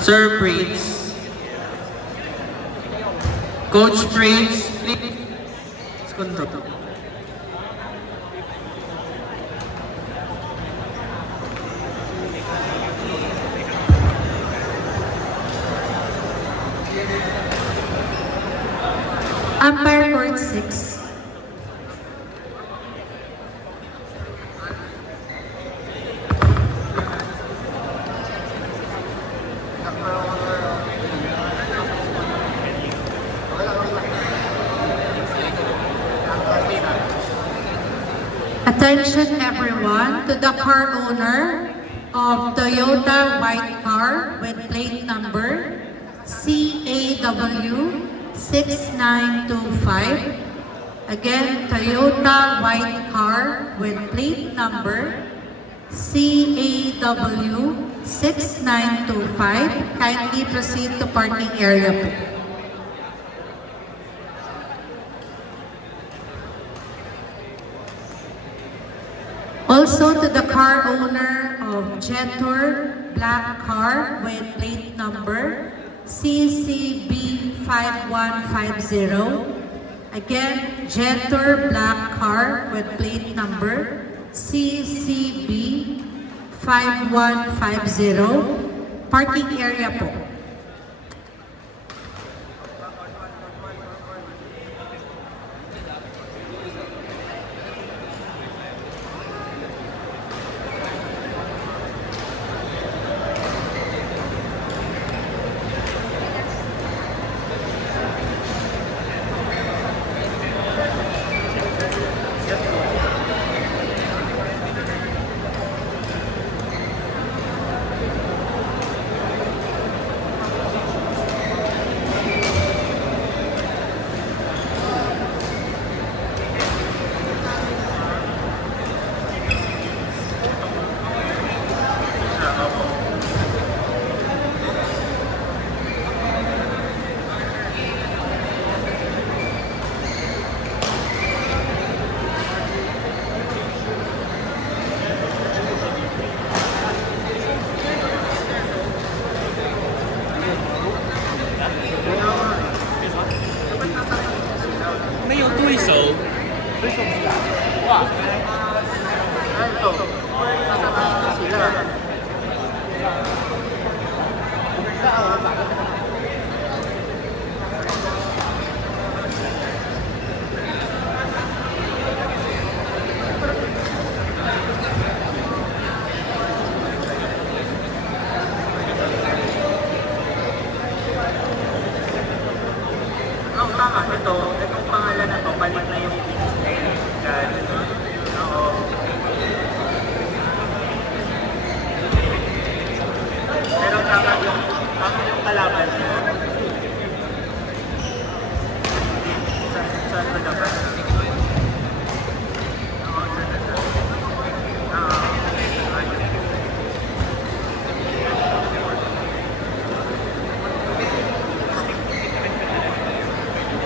Sir Prince. Coach Prince, please. Control. Umpire Court 6. Attention everyone to the car owner of Toyota white car with plate number CAW 6925. Again, Toyota white car with plate number CAW 6925. Kindly proceed to parking area po. Also to the car owner of Jetor black car with plate number CCB 5150. Again, Jetor black car with plate number CCB 5150. Parking area po. Itong pangalan na to, balik na yung pero tama yung kalaban niya. Saan ba dapat?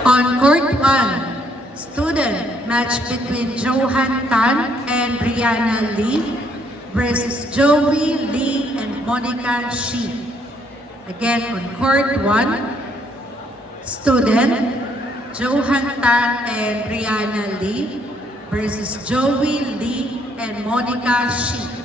On Court 1, student match between Johan Tan and Rihanna Lee versus Joey Lee and Monica Shi. Again, on Court 1, student Johan Tan and Rihanna Lee versus Joey Lee and Monica Shi.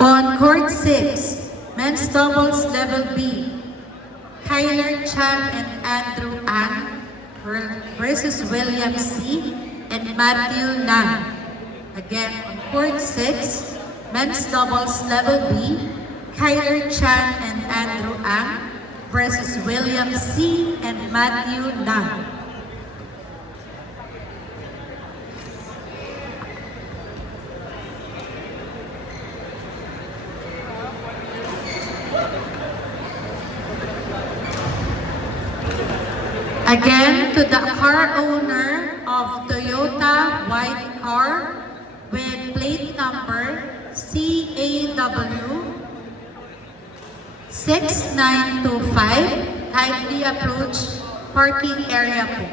On court 6, men's doubles level B, Tyler Chan and Andrew An versus William C. and Matthew Nan. Again, on court 6, men's doubles level B, Tyler Chan and Andrew An versus William C. and Matthew Nan. Again, to the car owner of Toyota white car with plate number CAW 6925, kindly approach parking area po.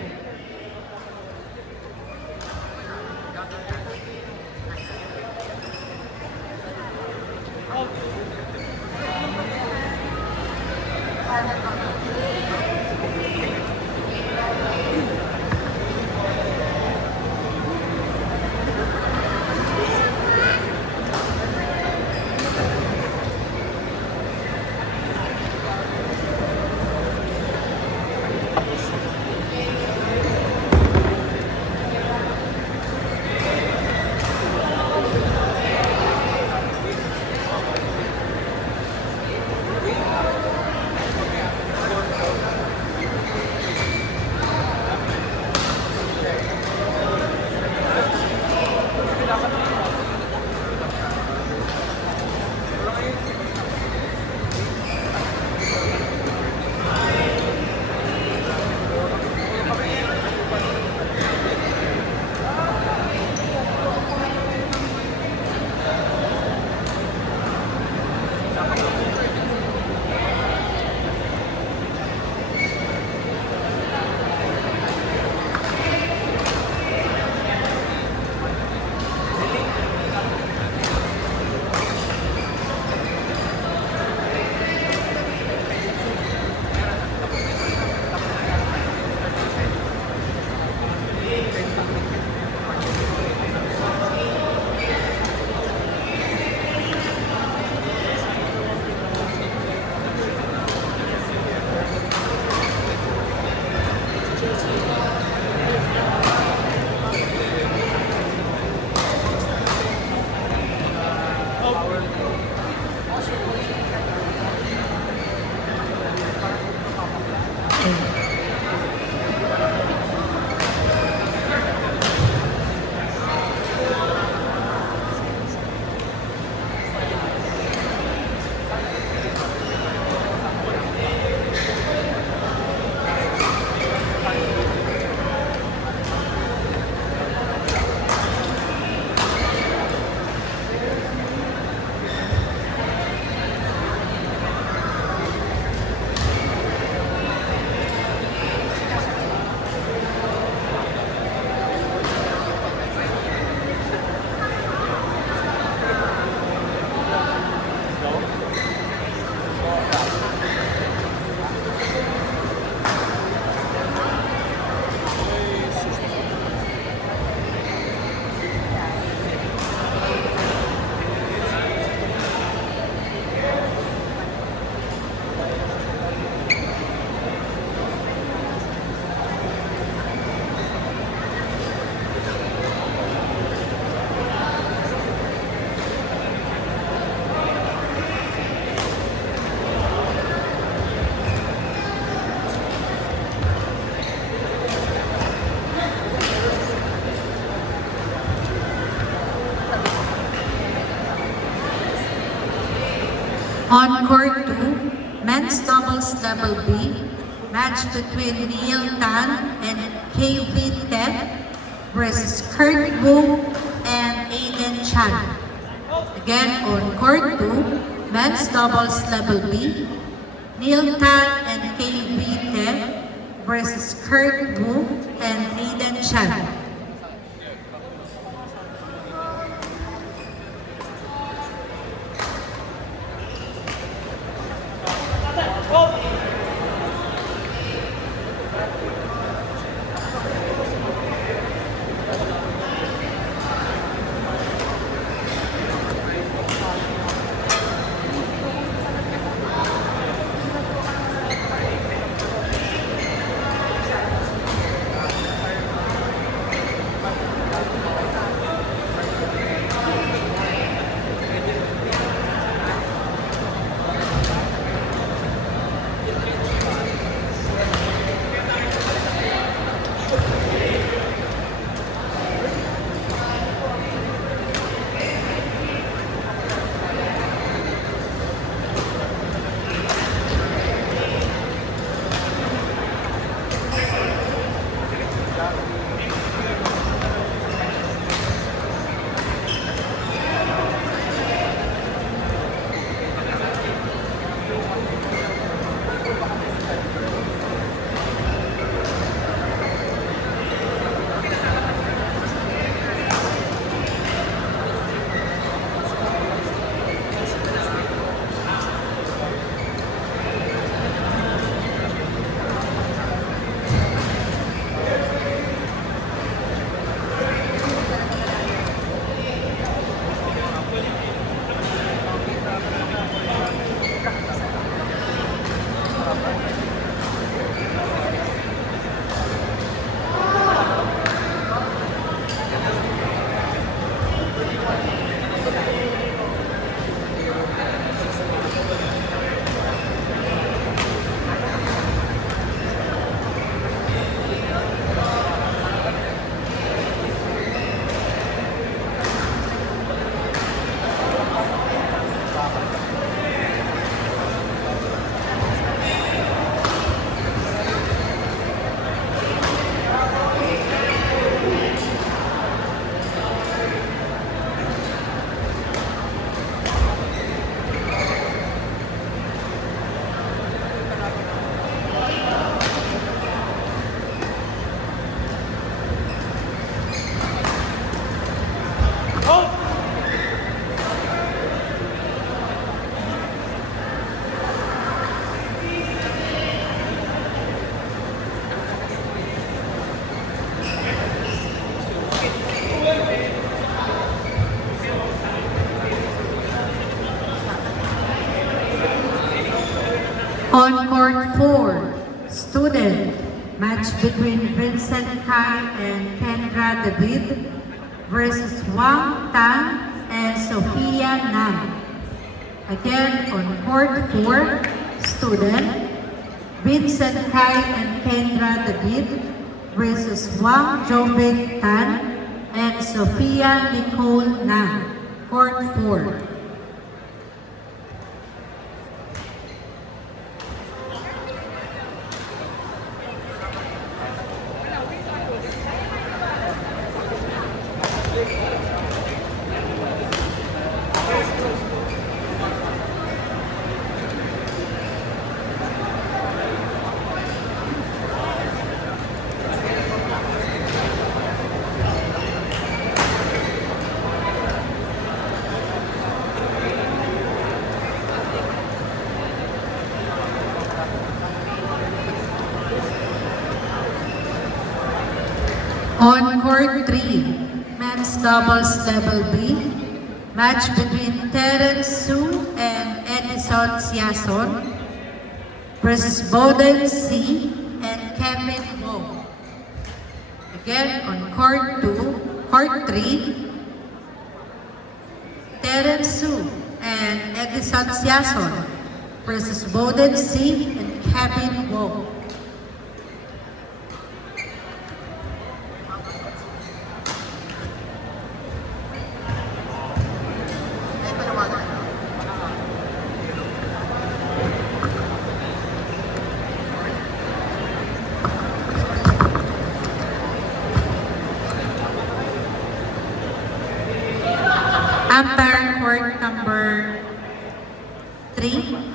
On court 2, men's doubles level B, match between Neil Tan and KV Tef versus Kurt Wu and Aiden Chan. Again, on court 2, men's doubles level B, Neil Tan and KV Tef versus Kurt Wu and Aiden Chan. On court 4, student, match between Vincent Kai and Kendra David versus Wang Tan and Sophia Nam. Again, on court 4, student, Vincent Kai and Kendra David versus Wang Jobek Tan and Sophia Nicole Nam. Court 4. On court 3, men's doubles level B, match between Terence Su and Edison Siason versus Bowden C and Kevin Wong. Again, on court 3, Terence Su and Edison Siason versus Bowden C and Kevin Wong. Umpire court number 3.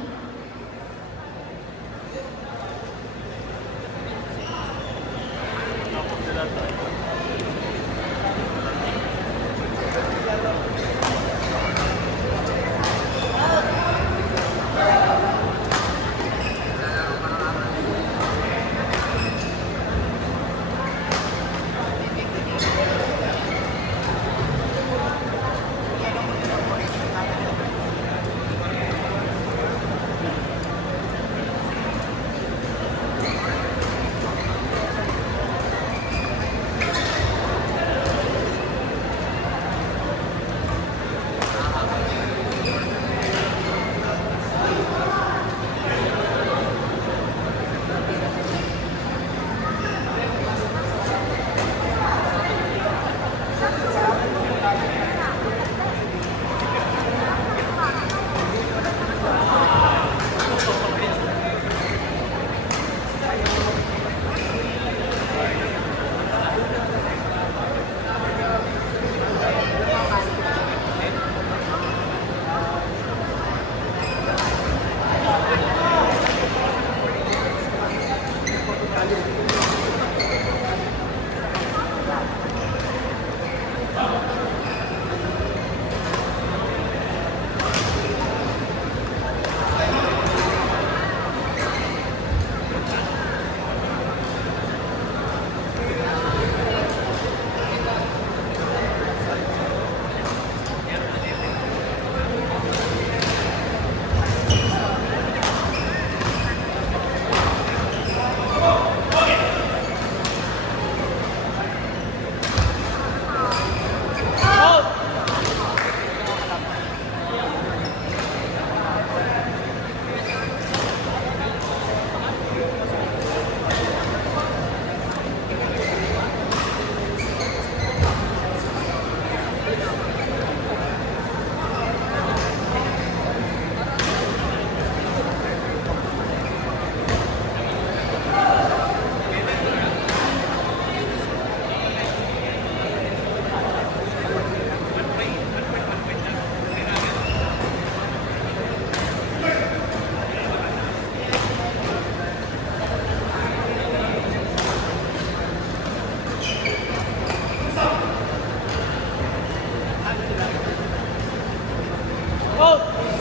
Oh!